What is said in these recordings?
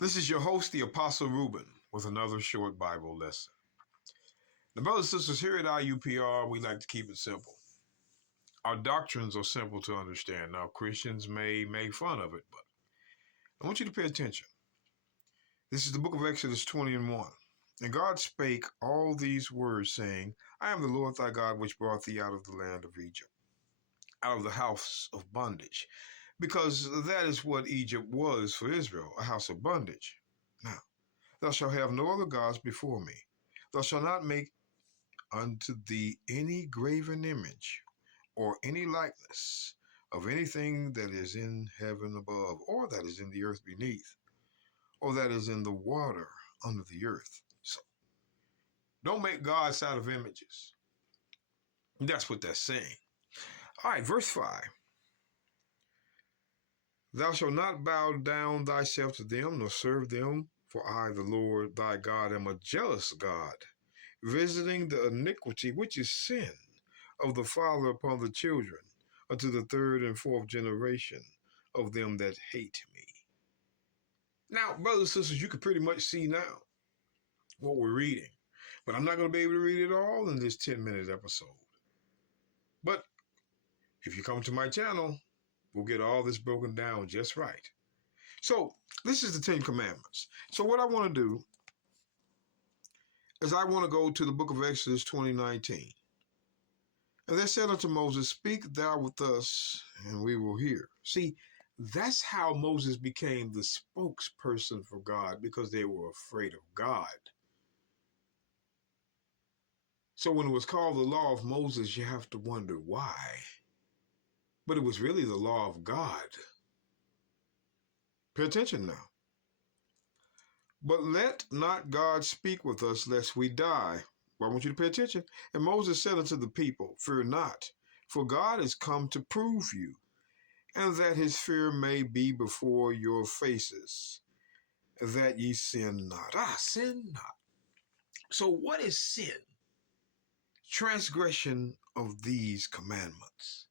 This is your host, the Apostle Reuben, with another short Bible lesson. Now, brothers and sisters, here at IUPR, we like to keep it simple. Our doctrines are simple to understand. Now, Christians may make fun of it, but I want you to pay attention. This is the book of Exodus 20:1. And God spake all these words, saying, I am the Lord thy God, which brought thee out of the land of Egypt, out of the house of bondage. Because that is what Egypt was for Israel, a house of bondage. Now, thou shalt have no other gods before me. Thou shalt not make unto thee any graven image, or any likeness of anything that is in heaven above, or that is in the earth beneath, or that is in the water under the earth. So, don't make gods out of images. That's what that's saying. All right, verse 5. Thou shalt not bow down thyself to them, nor serve them, for I, the Lord thy God, am a jealous God, visiting the iniquity, which is sin, of the father upon the children, unto the third and fourth generation of them that hate me. Now, brothers and sisters, you can pretty much see now what we're reading, but I'm not going to be able to read it all in this 10-minute episode. But if you come to my channel, we'll get all this broken down just right. So this is the 10 Commandments. So what I want to do is I want to go to the book of Exodus 20:19. And they said unto Moses, Speak thou with us, and we will hear. See, that's how Moses became the spokesperson for God, because they were afraid of God. So when it was called the law of Moses, you have to wonder why. But it was really the law of God. Pay attention now. But let not God speak with us, lest we die. Well, I want you to pay attention. And Moses said unto the people, Fear not, for God is come to prove you, and that his fear may be before your faces, that ye sin not. Sin not. So what is sin? Transgression of these commandments.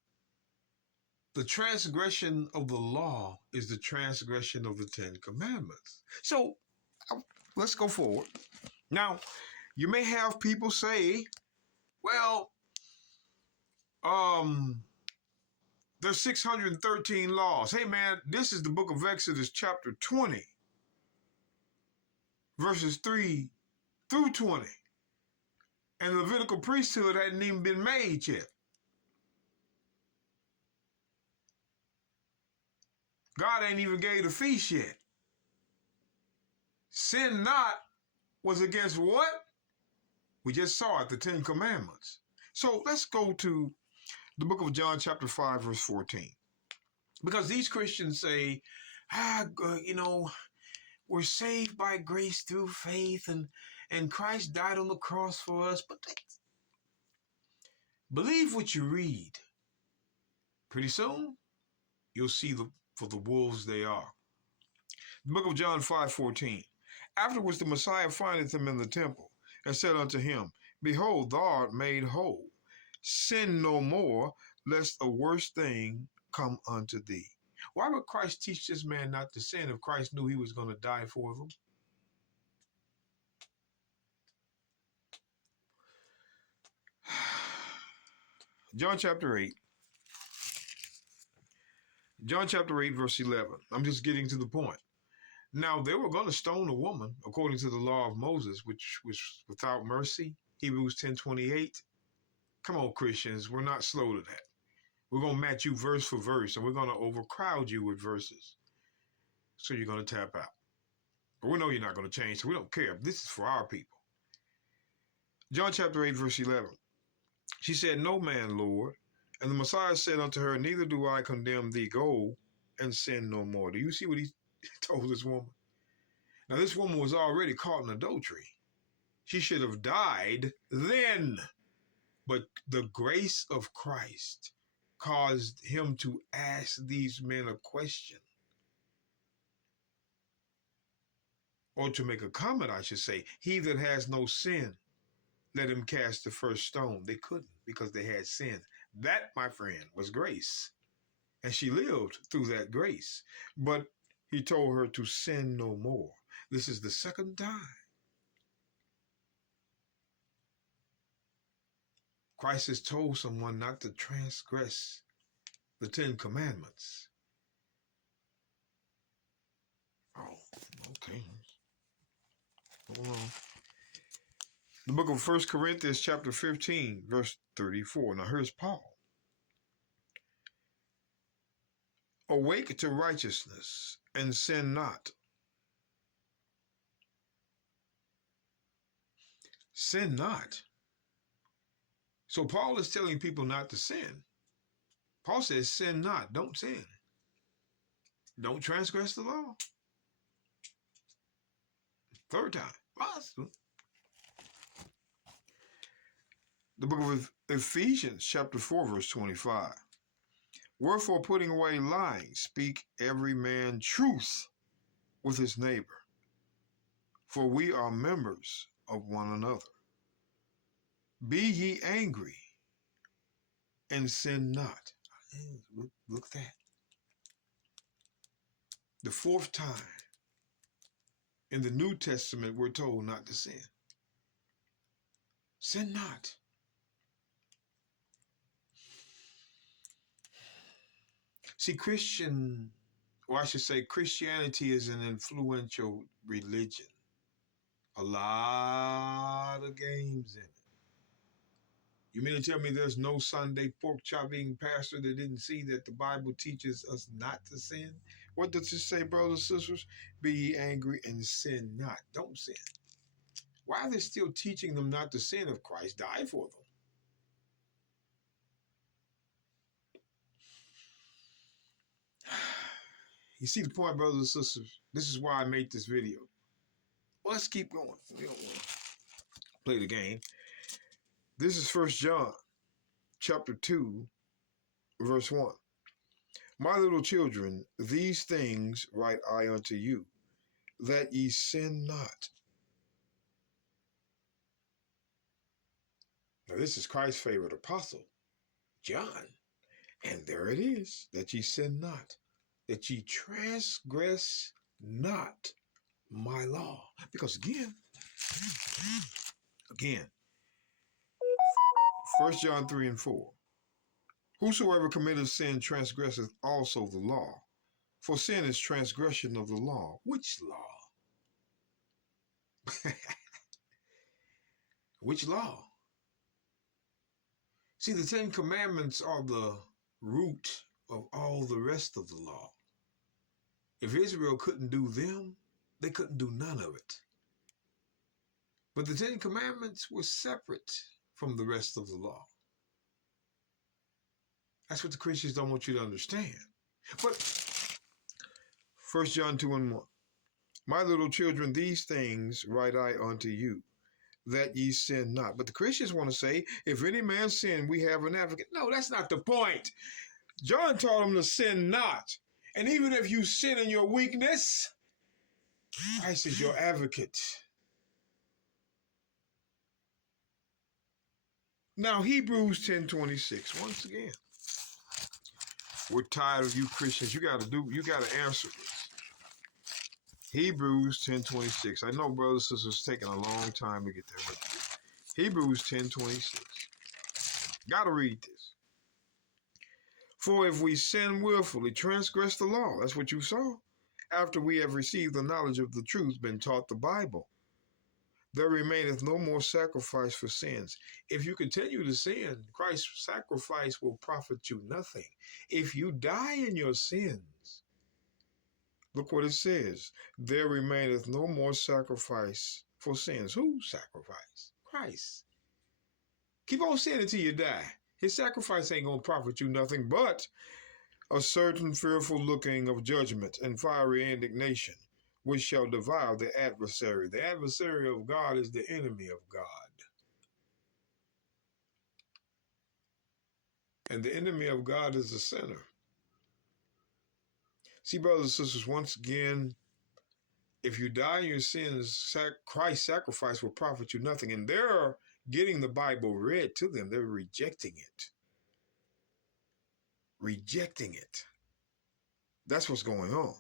The transgression of the law is the transgression of the 10 Commandments. So let's go forward. Now, you may have people say, well, there's 613 laws. Hey, man, this is the book of Exodus chapter 20, verses 3 through 20. And the Levitical priesthood hadn't even been made yet. God ain't even gave the feast yet. Sin not was against what? We just saw it, the 10 Commandments. So let's go to the book of John chapter 5, verse 14. Because these Christians say, we're saved by grace through faith, and Christ died on the cross for us. But believe what you read. Pretty soon, you'll see for the wolves they are. The book of John 5:14. Afterwards the Messiah findeth him in the temple, and said unto him, Behold, thou art made whole. Sin no more, lest a worse thing come unto thee. Why would Christ teach this man not to sin if Christ knew he was going to die for them? John chapter 8, verse 11. I'm just getting to the point. Now, they were going to stone a woman, according to the law of Moses, which was without mercy. Hebrews 10:28. Come on, Christians, we're not slow to that. We're going to match you verse for verse, and we're going to overcrowd you with verses. So you're going to tap out. But we know you're not going to change, so we don't care. This is for our people. John chapter 8, verse 11. She said, No man, Lord. And the Messiah said unto her, Neither do I condemn thee. Go and sin no more. Do you see what he told this woman? Now, this woman was already caught in adultery. She should have died then. But the grace of Christ caused him to ask these men a question. Or to make a comment, I should say. He that has no sin, let him cast the first stone. They couldn't, because they had sin. That, my friend, was grace. And she lived through that grace. But he told her to sin no more. This is the second time Christ has told someone not to transgress the Ten Commandments. Oh, okay. Hold on. The book of 1 Corinthians chapter 15, verse 34. Now here's Paul. Awake to righteousness and sin not. Sin not. So Paul is telling people not to sin. Paul says, sin not, don't sin. Don't transgress the law. Third time. The book of Ephesians chapter 4, verse 25. Wherefore, putting away lying, speak every man truth with his neighbor, for we are members of one another. Be ye angry and sin not. Look at that. The fourth time in the New Testament we're told not to sin. Sin not. See, Christianity is an influential religion. A lot of games in it. You mean to tell me there's no Sunday pork chop eating pastor that didn't see that the Bible teaches us not to sin? What does it say, brothers and sisters? Be ye angry and sin not. Don't sin. Why are they still teaching them not to sin if Christ died for them? You see the point, brothers and sisters? This is why I made this video. Well, let's keep going. We don't want to play the game. This is 1 John chapter 2, verse 1. My little children, these things write I unto you, that ye sin not. Now, this is Christ's favorite apostle, John. And there it is, that ye sin not, that ye transgress not my law. Because again, 1 John 3 and 4. Whosoever committeth sin transgresseth also the law. For sin is transgression of the law. Which law? Which law? See, the Ten Commandments are the root of all the rest of the law. If Israel couldn't do them, they couldn't do none of it. But the Ten Commandments were separate from the rest of the law. That's what the Christians don't want you to understand. But 1 John 2 and 1. My little children, these things write I unto you, that ye sin not. But the Christians want to say, if any man sin, we have an advocate. No, that's not the point. John taught them to sin not. And even if you sin in your weakness, Christ is your advocate. Now, Hebrews 10:26. Once again, we're tired of you Christians. You got to answer this. Hebrews 10:26. I know, brothers and sisters, it's taking a long time to get there. But Hebrews 10:26. Got to read this. For if we sin willfully, transgress the law. That's what you saw. After we have received the knowledge of the truth, been taught the Bible, there remaineth no more sacrifice for sins. If you continue to sin, Christ's sacrifice will profit you nothing. If you die in your sins, look what it says. There remaineth no more sacrifice for sins. Who sacrifice? Christ. Keep on sinning until you die. His sacrifice ain't going to profit you nothing but a certain fearful looking of judgment and fiery indignation, which shall devour the adversary. The adversary of God is the enemy of God. And the enemy of God is the sinner. See, brothers and sisters, once again, if you die in your sins, Christ's sacrifice will profit you nothing. And they're getting the Bible read to them. They're rejecting it. Rejecting it. That's what's going on.